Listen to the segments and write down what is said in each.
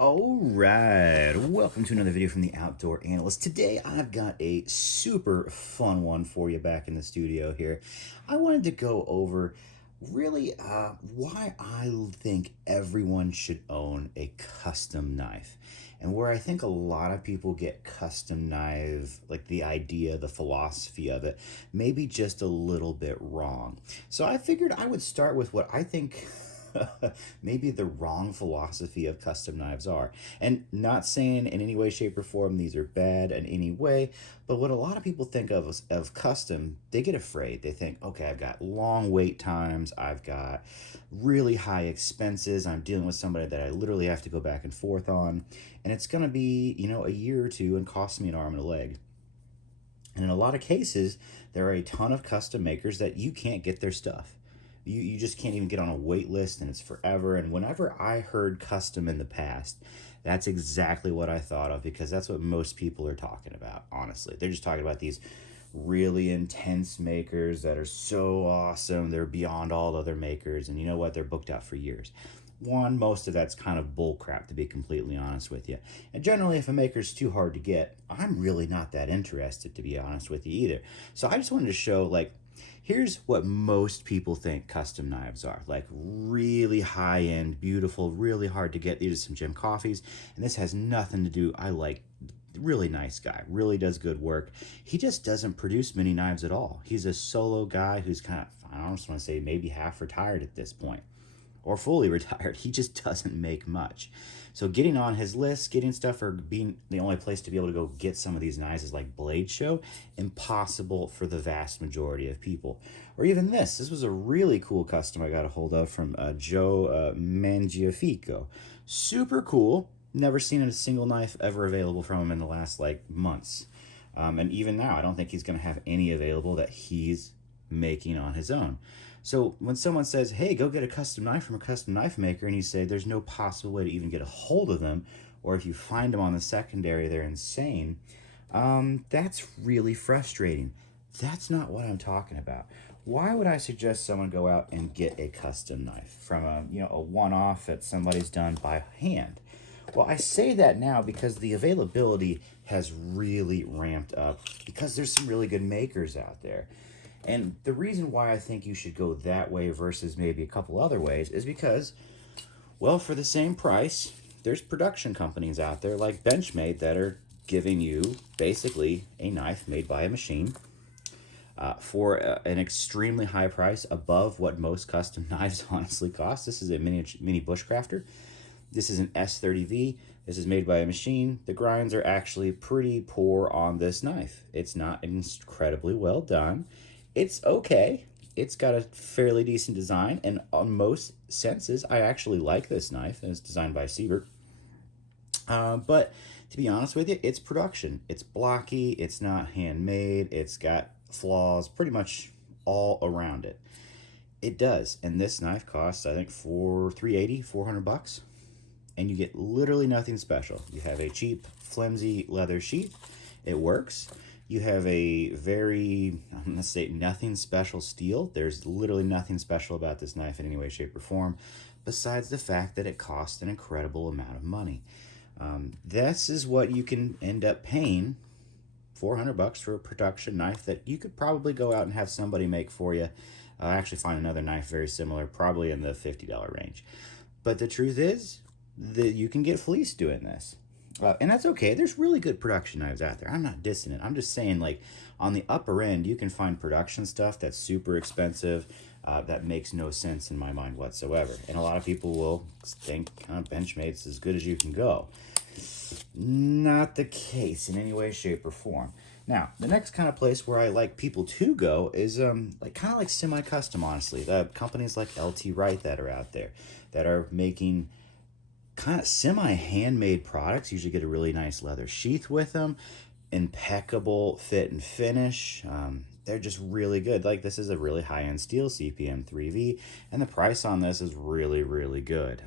All right, welcome to another video from the Outdoor Analyst. Today I've got a super fun one for you back in the studio here. I wanted to go over really why I think everyone should own a custom knife. And where I think a lot of people get custom knife, like the idea, the philosophy of it, maybe just a little bit wrong. So I figured I would start with what I think maybe the wrong philosophy of custom knives are. And not saying in any way, shape, or form these are bad in any way, but what a lot of people think of custom, they get afraid. They think, okay, I've got long wait times, I've got really high expenses, I'm dealing with somebody that I literally have to go back and forth on, and it's going to be, a year or two and cost me an arm and a leg. And in a lot of cases, there are a ton of custom makers that you can't get their stuff. You just can't even get on a wait list, and it's forever. And whenever I heard custom in the past, that's exactly what I thought of, because that's what most people are talking about, honestly. They're just talking about these really intense makers that are so awesome. They're beyond all other makers. And you know what? They're booked out for years. One, most of that's kind of bull crap, to be completely honest with you. And generally, if a maker's too hard to get, I'm really not that interested, to be honest with you, either. So I just wanted to show, like, here's what most people think custom knives are. Like, really high-end, beautiful, really hard to get. These are some Jim Coffees, and this has nothing to do, I like, really nice guy, really does good work. He just doesn't produce many knives at all. He's a solo guy who's kind of, I don't just want to say maybe half retired at this point, or fully retired. He just doesn't make much. So getting on his list, getting stuff, or being the only place to be able to go get some of these knives is like Blade Show. Impossible for the vast majority of people. Or even this. This was a really cool custom I got a hold of from Joe Mangiafico. Super cool. Never seen a single knife ever available from him in the last like months. And even now, I don't think he's going to have any available that he's making on his own. So when someone says, hey, go get a custom knife from a custom knife maker, and you say there's no possible way to even get a hold of them, or if you find them on the secondary, they're insane, that's really frustrating. That's not what I'm talking about. Why would I suggest someone go out and get a custom knife from a one-off that somebody's done by hand? Well, I say that now because the availability has really ramped up, because there's some really good makers out there. And the reason why I think you should go that way versus maybe a couple other ways is because, well, for the same price, there's production companies out there like Benchmade that are giving you basically a knife made by a machine for an extremely high price, above what most custom knives honestly cost. This is a mini bushcrafter. This is an S30V. This is made by a machine. The grinds are actually pretty poor on this knife. It's not incredibly well done. It's okay. It's got a fairly decent design, and on most senses, I actually like this knife, and it's designed by Siebert. But to be honest with you, it's production. It's blocky. It's not handmade. It's got flaws pretty much all around it. It does, and this knife costs, I think, $400, and you get literally nothing special. You have a cheap, flimsy leather sheath. It works. You have a very, I'm going to say, nothing special steel. There's literally nothing special about this knife in any way, shape, or form, besides the fact that it costs an incredible amount of money. This is what you can end up paying, $400 for a production knife that you could probably go out and have somebody make for you. Actually find another knife very similar, probably in the $50 range. But the truth is that you can get fleeced doing this. And that's okay. There's really good production knives out there. I'm not dissing it. I'm just saying, like, on the upper end, you can find production stuff that's super expensive, that makes no sense in my mind whatsoever. And a lot of people will think Benchmade's as good as you can go. Not the case in any way, shape, or form. Now, the next kind of place where I like people to go is like kind of like semi-custom, honestly. The companies like Wright that are out there that are making kind of semi-handmade products. Usually get a really nice leather sheath with them, impeccable fit and finish. They're just really good. Like, this is a really high-end steel CPM 3V, and the price on this is really, really good.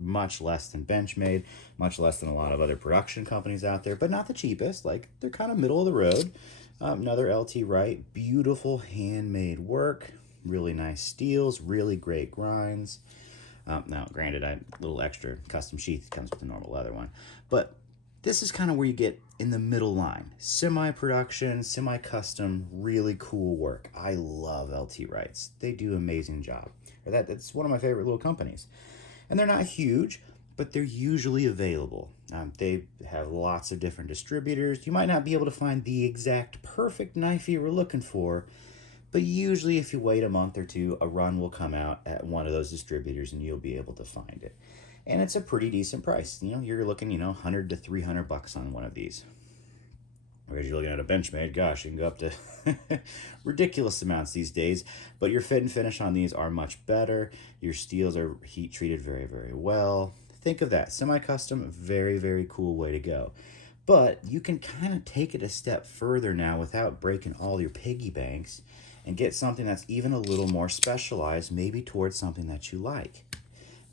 Much less than Benchmade, much less than a lot of other production companies out there, but not the cheapest. Like, they're kind of middle of the road. Another LT Wright, beautiful handmade work, really nice steels, really great grinds. Now, granted, a little extra custom sheath comes with the normal leather one, but this is kind of where you get in the middle line. Semi-production, semi-custom, really cool work. I love LT Wrights. They do an amazing job. That's one of my favorite little companies. And they're not huge, but they're usually available. They have lots of different distributors. You might not be able to find the exact perfect knife you were looking for, but usually if you wait a month or two, a run will come out at one of those distributors and you'll be able to find it. And it's a pretty decent price. You know, you're looking, 100 to 300 bucks on one of these. Whereas you're looking at a Benchmade, gosh, you can go up to ridiculous amounts these days. But your fit and finish on these are much better. Your steels are heat treated very, very well. Think of that. Semi-custom, very, very cool way to go. But you can kind of take it a step further now without breaking all your piggy banks and get something that's even a little more specialized, maybe towards something that you like.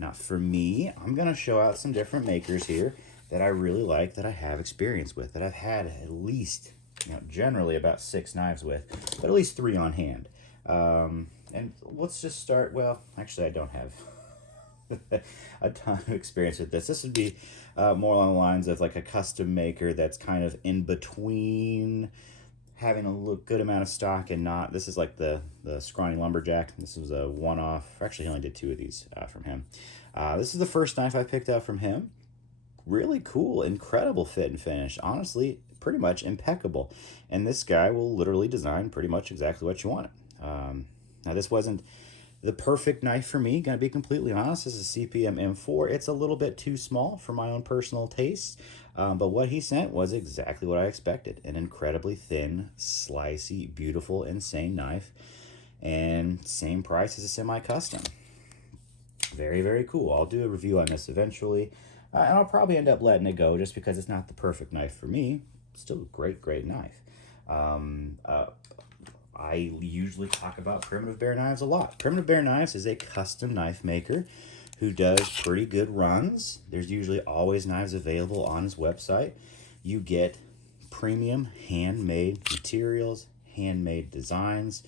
Now for me, I'm gonna show out some different makers here that I really like, that I have experience with, that I've had at least, generally about 6 knives with, but at least 3 on hand. And let's just start, well, actually I don't have a ton of experience with this. This would be more along the lines of like a custom maker that's kind of in between having a good amount of stock and not. This is like the Scrawny Lumberjack. This was a one-off. Actually, he only did 2 of these from him. This is the first knife I picked up from him. Really cool, incredible fit and finish. Honestly, pretty much impeccable. And this guy will literally design pretty much exactly what you want it. Now, this wasn't the perfect knife for me, gonna be completely honest. This is a CPM M4. It's a little bit too small for my own personal taste, but what he sent was exactly what I expected. An incredibly thin, slicey, beautiful, insane knife, and same price as a semi-custom. Very, very cool. I'll do a review on this eventually, and I'll probably end up letting it go just because it's not the perfect knife for me. Still a great, great knife. I usually talk about Primitive Bear Knives a lot. Primitive Bear Knives is a custom knife maker who does pretty good runs. There's usually always knives available on his website. You get premium handmade materials, handmade designs,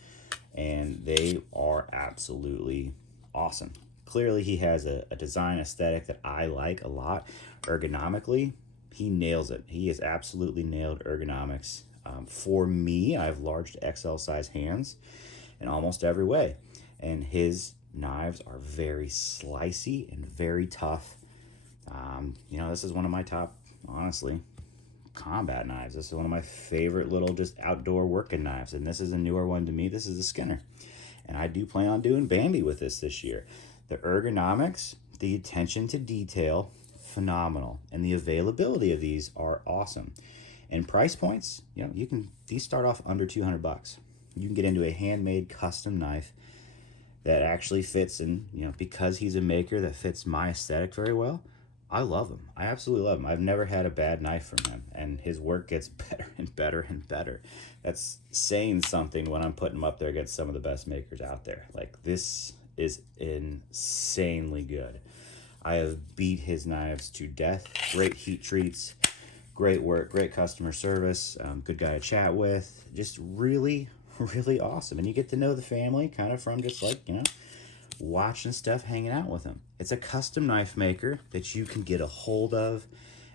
and they are absolutely awesome. Clearly he has a design aesthetic that I like a lot. Ergonomically, he nails it. He has absolutely nailed ergonomics. For me, I have large to XL size hands in almost every way, and his knives are very slicey and very tough. This is one of my top, honestly, combat knives. This is one of my favorite little just outdoor working knives, and this is a newer one to me. This is a Skinner, and I do plan on doing Bambi with this year. The ergonomics, the attention to detail, phenomenal, and the availability of these are awesome. And price points, these start off under 200 bucks. You can get into a handmade custom knife that actually fits in, because he's a maker that fits my aesthetic very well. I love him. I absolutely love him. I've never had a bad knife from him, and his work gets better and better and better. That's saying something when I'm putting him up there against some of the best makers out there. Like, this is insanely good. I have beat his knives to death. Great heat treats. Great work, great customer service, good guy to chat with, just really, really awesome. And you get to know the family kind of from just like, watching stuff, hanging out with them. It's a custom knife maker that you can get a hold of,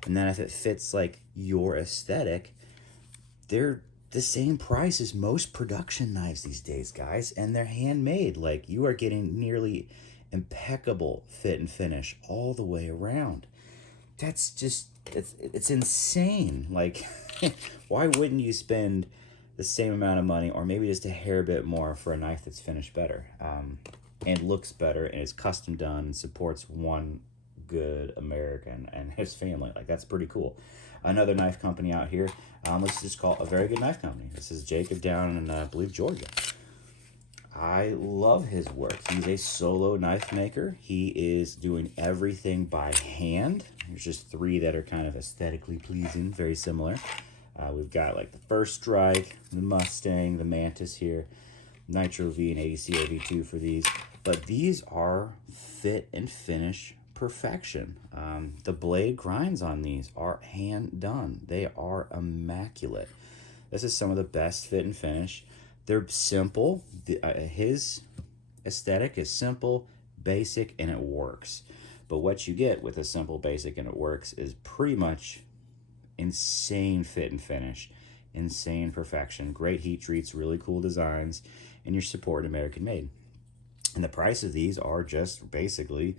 and then if it fits like your aesthetic, they're the same price as most production knives these days, guys, and they're handmade. Like, you are getting nearly impeccable fit and finish all the way around. That's just, it's insane. Like, why wouldn't you spend the same amount of money, or maybe just a hair bit more, for a knife that's finished better, and looks better, and is custom done, and supports one good American and his family? Like, that's pretty cool. Another knife company out here, let's just call it a very good knife company. This is Jacob down in, I believe, Georgia. I love his work. He's a solo knife maker. He is doing everything by hand. There's just 3 that are kind of aesthetically pleasing, very similar. We've got like the First Strike, the Mustang, the Mantis here, Nitro V and ADCO V2 for these. But these are fit and finish perfection. The blade grinds on these are hand done. They are immaculate. This is some of the best fit and finish. They're simple. His aesthetic is simple, basic and it works. But what you get with a simple basic and it works is pretty much insane fit and finish, insane perfection, great heat treats, really cool designs, and you're supporting American made. And the price of these are just basically,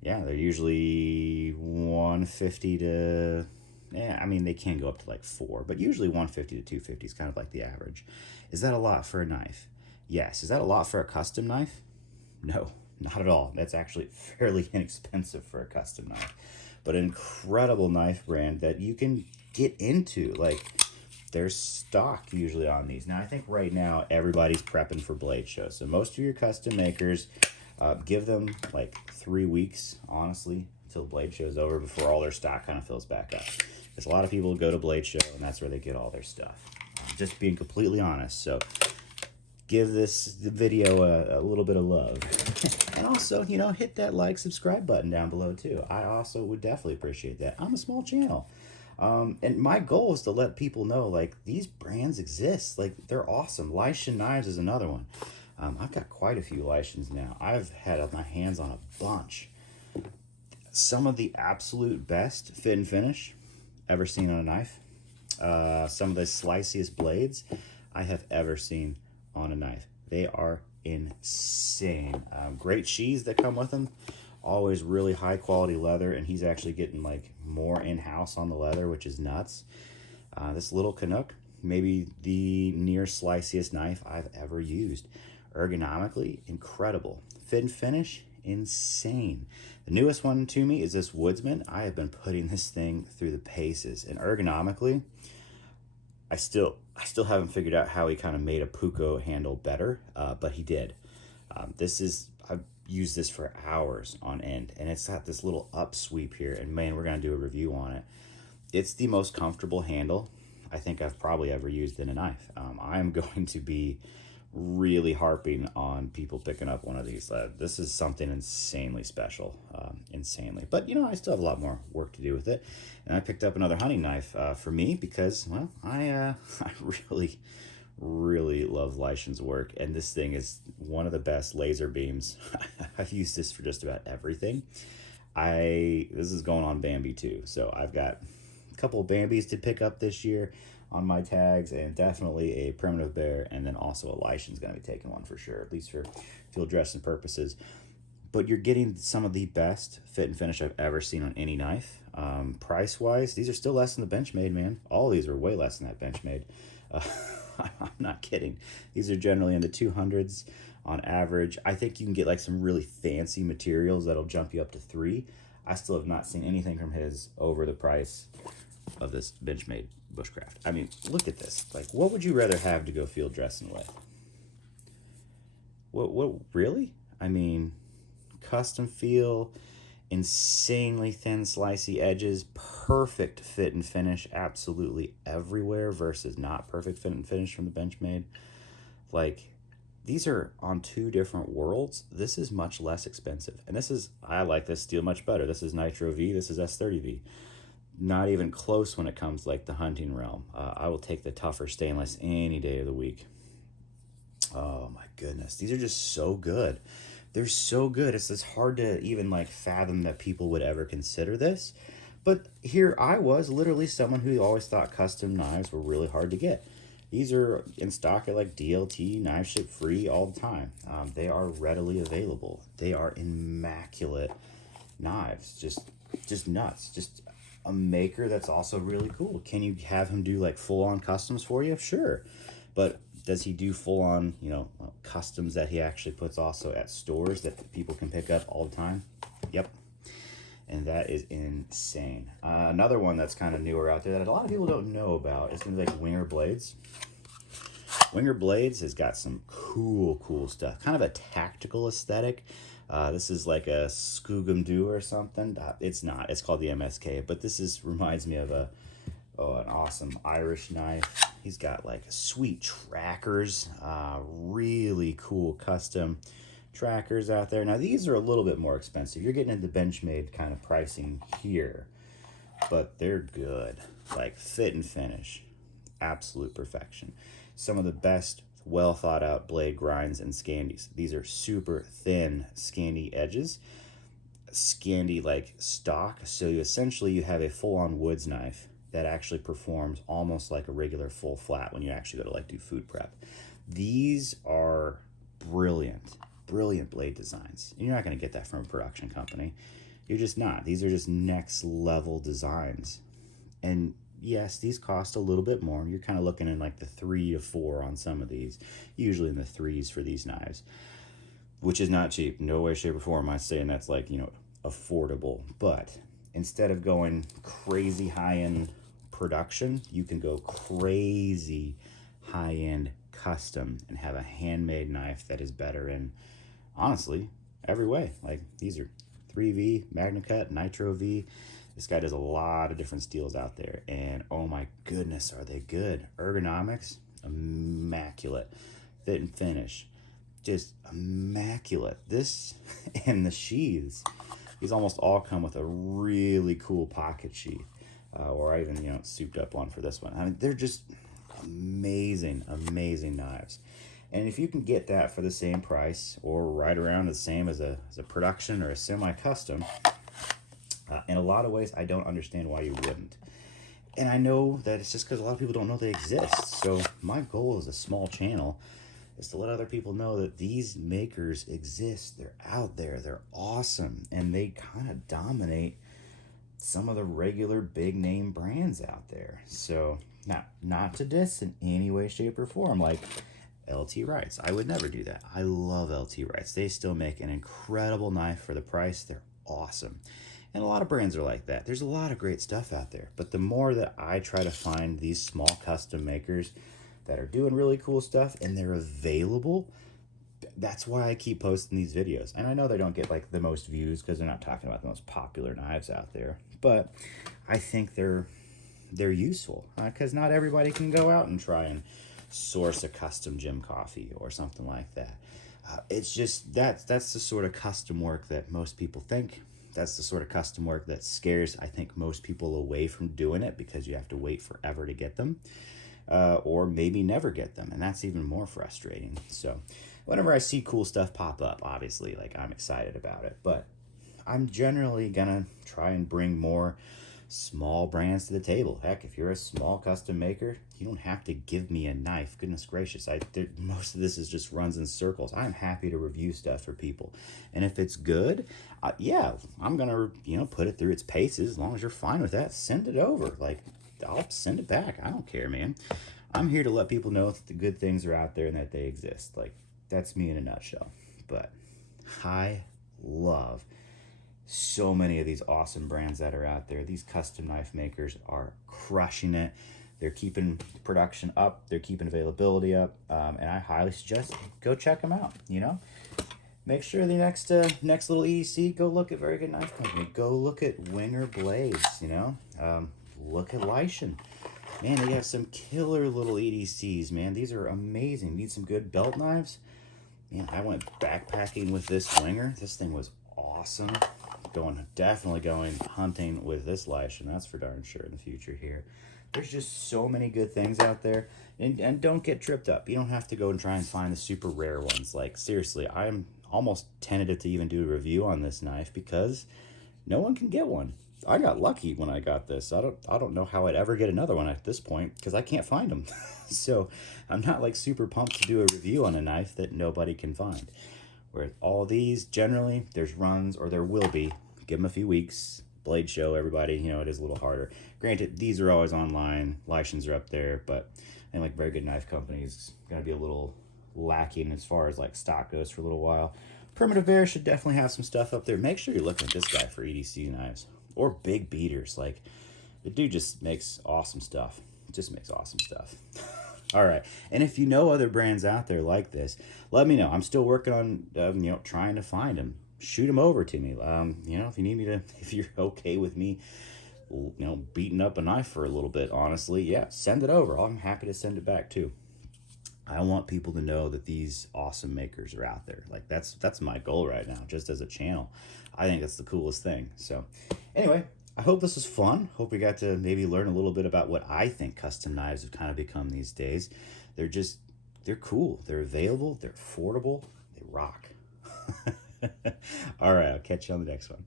yeah, they're usually 150 to, yeah, I mean, they can go up to like 4, but usually 150 to 250 is kind of like the average. Is that a lot for a knife? Yes. Is that a lot for a custom knife? No, not at all. That's actually fairly inexpensive for a custom knife, but an incredible knife brand that you can get into. Like, there's stock usually on these. Now, I think right now everybody's prepping for Blade Show. So most of your custom makers, give them like 3 weeks, honestly, until Blade Show is over before all their stock kind of fills back up. Because a lot of people go to Blade Show and that's where they get all their stuff. Just being completely honest. So give this video a little bit of love. And also, you know, hit that like, subscribe button down below too. I also would definitely appreciate that. I'm a small channel. And my goal is to let people know, like, these brands exist. Like, they're awesome. Lycian Knives is another one. I've got quite a few Lycians now. I've had my hands on a bunch. Some of the absolute best fit and finish ever seen on a knife. Some of the sliciest blades I have ever seen on a knife. They are insane. Great sheaths that come with them. Always really high quality leather, and he's actually getting like more in-house on the leather, which is nuts. This little Canuck, maybe the near sliciest knife I've ever used. Ergonomically, incredible. Fit and finish, insane. The newest one to me is this Woodsman. I have been putting this thing through the paces, and ergonomically, I still haven't figured out how he kind of made a Puko handle better, but he did. I've used this for hours on end, and it's got this little up sweep here, and man, we're gonna do a review on it. It's the most comfortable handle I think I've probably ever used in a knife. I'm going to be really harping on people picking up one of these. This is something insanely special, insanely. But you know, I still have a lot more work to do with it, and I picked up another hunting knife for me because, well, I really love Lycian's work, and this thing is one of the best laser beams. I've used this for just about everything. This is going on Bambi too, so I've got a couple of Bambis to pick up this year on my tags, and definitely a primitive bear, and then also a Lycian's going to be taking one for sure, at least for field dressing purposes. But you're getting some of the best fit and finish I've ever seen on any knife. Price wise, these are still less than the Benchmade, man. All these are way less than that Benchmade. I'm not kidding. These are generally in the 200s on average. I think you can get like some really fancy materials that'll jump you up to 3. I still have not seen anything from his over the price of this Benchmade bushcraft. I mean, look at this. Like, what would you rather have to go field dressing with? What really? I mean, custom feel, insanely thin slicey edges, perfect fit and finish absolutely everywhere versus not perfect fit and finish from the Benchmade. Like, these are on 2 different worlds. This is much less expensive, and I like this steel much better. This is Nitro V, this is S30V. Not even close when it comes like the hunting realm. I will take the tougher stainless any day of the week. Oh my goodness, these are just so good. They're so good. It's hard to even like fathom that people would ever consider this. But here I was, literally someone who always thought custom knives were really hard to get. These are in stock at like DLT, knife ship free all the time. They are readily available. They are immaculate knives. Just nuts. Just a maker that's also really cool. Can you have him do like full-on customs for you? Sure. But does he do full-on, you know, customs that he actually puts also at stores that people can pick up all the time? Yep. And that is insane. Another one that's kind of newer out there that a lot of people don't know about is things like Winger Blades. Winger Blades has got some cool stuff. Kind of a tactical aesthetic. This is like a Skugum Do or something. It's not. It's called the MSK. But this reminds me of an awesome Irish knife. He's got like sweet trackers. Really cool custom trackers out there. Now these are a little bit more expensive. You're getting into Benchmade kind of pricing here, but they're good. Like fit and finish, absolute perfection. Some of the best well thought out blade grinds and scandies. These are super thin scandy edges, scandy like stock. So essentially you have a full-on woods knife that actually performs almost like a regular full flat when you actually go to like do food prep. These are brilliant, brilliant blade designs. And you're not going to get that from a production company. You're just not. These are just next level designs. And yes, these cost a little bit more. You're kind of looking in like the 3 to 4 on some of these, usually in the 3s for these knives, which is not cheap. No way, shape, or form am I saying that's like, affordable. But instead of going crazy high-end production, you can go crazy high-end custom and have a handmade knife that is better in, honestly, every way. Like these are 3V, Magna Cut, Nitro V. This guy does a lot of different steels out there, and oh my goodness, are they good. Ergonomics, immaculate. Fit and finish, just immaculate. This and the sheaths, these almost all come with a really cool pocket sheath, or I even, souped up one for this one. I mean, they're just amazing, amazing knives. And if you can get that for the same price or right around the same as a production or a semi-custom, in a lot of ways, I don't understand why you wouldn't. And I know that it's just because a lot of people don't know they exist. So my goal as a small channel is to let other people know that these makers exist. They're out there. They're awesome. And they kind of dominate some of the regular big name brands out there. So not to diss in any way, shape, or form. Like LT Wrights. I would never do that. I love LT Wrights. They still make an incredible knife for the price. They're awesome. And a lot of brands are like that. There's a lot of great stuff out there. But the more that I try to find these small custom makers that are doing really cool stuff and they're available, that's why I keep posting these videos. And I know they don't get like the most views because they're not talking about the most popular knives out there. But I think they're useful because not everybody can go out and try and source a custom gym coffee or something like that. It's just that's the sort of custom work that most people think. That's the sort of custom work that scares, I think, most people away from doing it because you have to wait forever to get them, or maybe never get them, and that's even more frustrating. So whenever I see cool stuff pop up, obviously, like, I'm excited about it, but I'm generally gonna try and bring more small brands to the table. Heck, if you're a small custom maker, you don't have to give me a knife. Goodness gracious, most of this is just runs in circles. I'm happy to review stuff for people, and if it's good, yeah, I'm gonna put it through its paces. As long as you're fine with that, send it over. Like, I'll send it back. I don't care, man. I'm here to let people know that the good things are out there and that they exist. Like, that's me in a nutshell. But I love so many of these awesome brands that are out there. These custom knife makers are crushing it. They're keeping production up. They're keeping availability up. And I highly suggest go check them out, Make sure the next little EDC, go look at Very Good Knife Company. Go look at Winger Blades, Look at Lycian. Man, they have some killer little EDCs, man. These are amazing. Need some good belt knives? Man, I went backpacking with this Winger. This thing was awesome. Definitely going hunting with this Lycian. That's for darn sure in the future here. There's just so many good things out there. And don't get tripped up. You don't have to go and try and find the super rare ones. Like, seriously, I'm almost tentative to even do a review on this knife because no one can get one. I got lucky when I got this. I don't know how I'd ever get another one at this point because I can't find them. So I'm not like super pumped to do a review on a knife that nobody can find. Where all these, generally, there's runs, or there will be. Give them a few weeks. Blade show, everybody, it is a little harder. Granted, these are always online. Lycians are up there, but I think like Very Good Knife Company is going to be a little lacking as far as like stock goes for a little while. Primitive Bear should definitely have some stuff up there. Make sure you're looking at this guy for EDC knives. Or big beaters. Like, the dude just makes awesome stuff. Just makes awesome stuff. All right, and if you know other brands out there like this, let me know. I'm still working on, trying to find them. Shoot them over to me. If you need me to, if you're okay with me, beating up a knife for a little bit, honestly, yeah, send it over. I'm happy to send it back too. I want people to know that these awesome makers are out there. Like, that's my goal right now, just as a channel. I think that's the coolest thing. So, anyway, I hope this was fun. Hope we got to maybe learn a little bit about what I think custom knives have kind of become these days. They're they're cool. They're available. They're affordable. They rock. All right, I'll catch you on the next one.